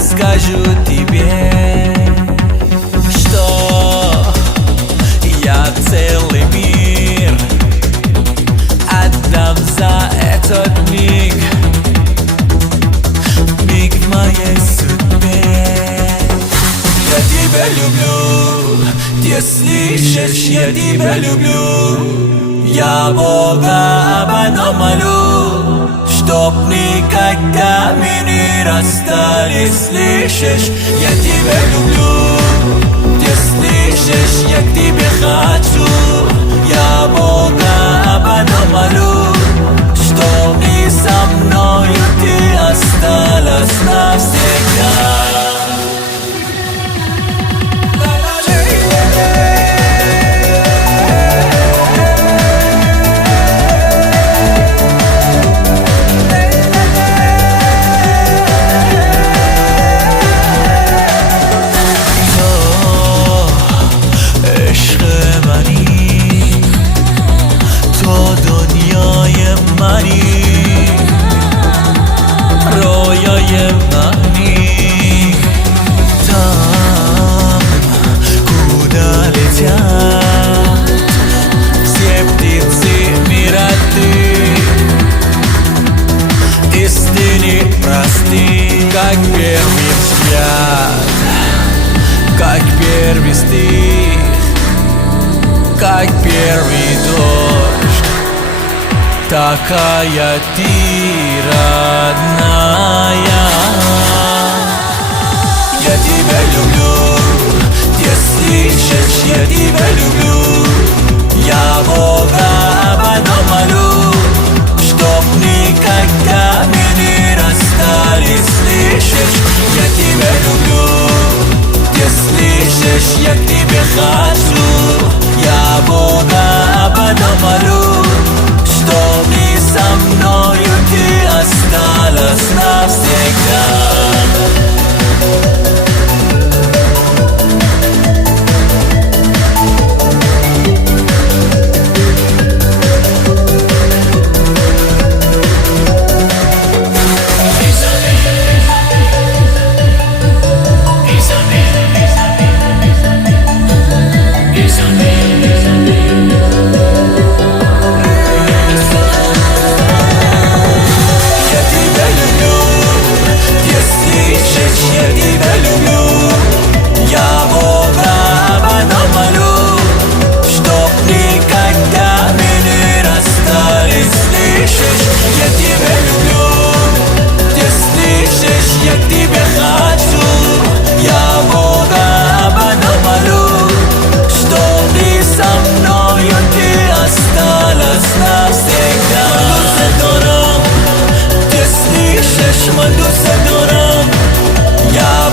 скажу тебе, что я целый мир отдам за этот миг, миг в моей судьбе. Я тебя люблю, ты слышишь, я тебя люблю. Я Бога об одном молю, чтоб никогда мы не расстались, слышишь? Я тебя люблю, ты слышишь, я к тебе хочу. Я Бога об одном молю, чтоб не со мною ты осталась навсегда. رویای منی там, куда летят все птицы мира, ты истины просты, как первый взгляд, как первый стих, как первый дождь. Такая ты родная. Я тебя люблю, ты слышишь, я тебя люблю. Я Бога об одном молю, чтоб никогда мы не расстались, слышишь? Я тебя люблю, ты слышишь, я к тебе хочу. Я Бога об одном молю, чтоб не со мною ты осталась навсегда. Мандуса дурам, я